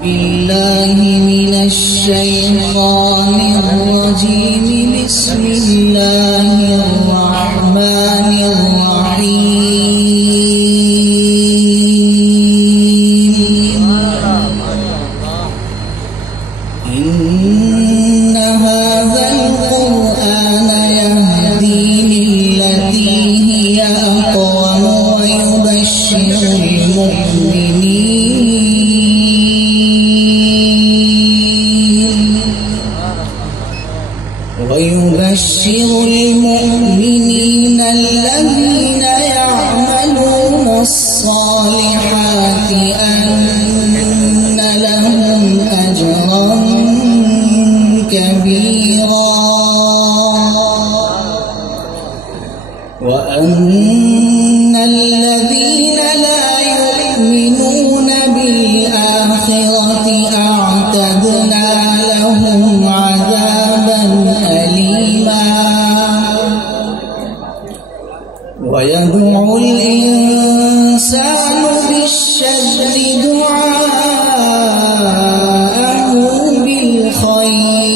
بالله من الشيطان الرجيم. بسم الله الرحمن الرحيم. إن هذا القرآن يهدي للتي هي أقوم ويبشر المؤمنين الذين يعملون الصالحات أن لهم أجرا كبيرا، وأن الذين لا يؤمنون بالآخرة أعتدنا لهم عذابا أليما. ويدعو الإنسان بالشر دعاءه بالخير،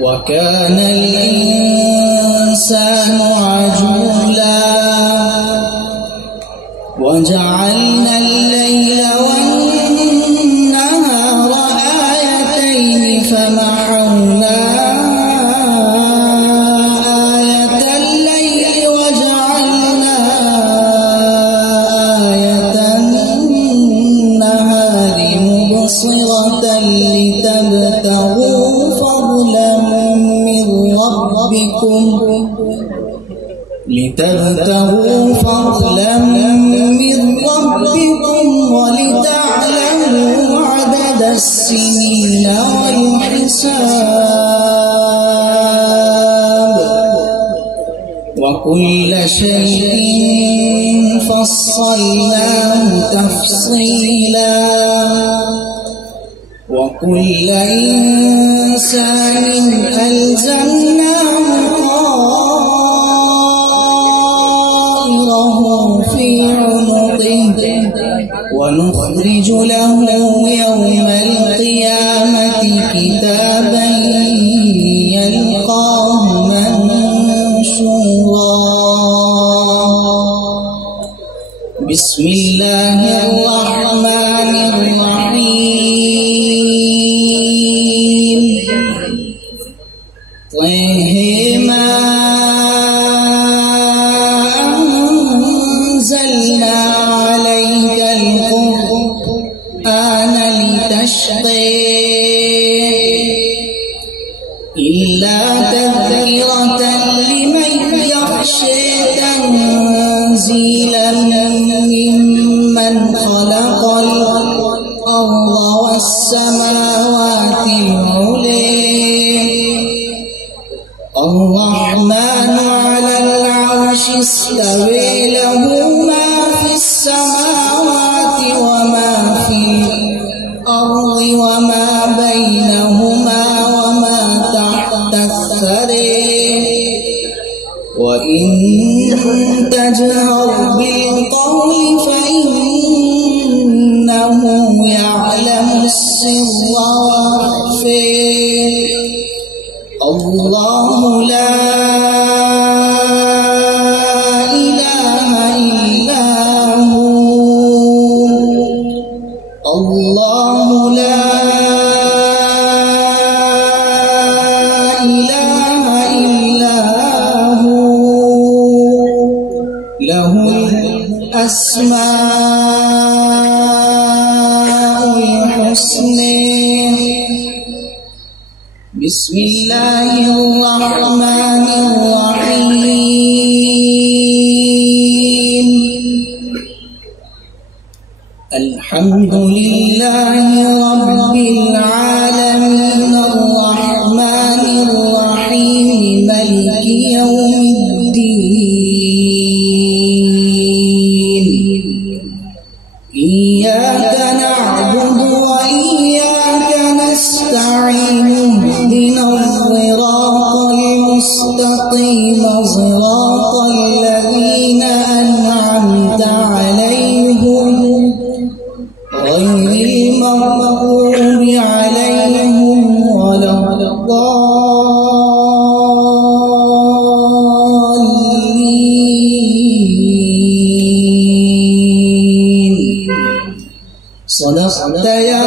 وكان الإنسان عجولا. وجعلنا الليل والنهار آيتين فمحونا لتبتغوا فضلا من ربكم ولتعلموا عدد السنين والحساب، وكل شيء فصلناه تفصيلا. وكل إنسان ألزمناه طائره في عنقه، ونخرج له يوم القيامة كتابا يلقاه منشورا. بسم الله الرحمن الرحيم. ما أنزلنا عليك القرآن لتشقى إلا تذكرة لمن يخشى، تنزيلا ممن خلق الأرض والسماوات العلى. الرحمن على العرش استوى، له ما في السماوات وما في الأرض وما بينهما وما تحت الثرى. وإن تجهر بالقول فإنه يعلم السر وأخفى. الله لا إله إلا هو، الله لا إله إلا هو، له الأسماء الحسنى. بسم الله الرحمن الرحيم. الحمد لله رب العالمين الرحمن الرحيم مالك يوم الدين. إياك نعبد وإياك نستعين، اهدنا الصراط المستقيم صراط الذين أنعمت عليهم صدقت يا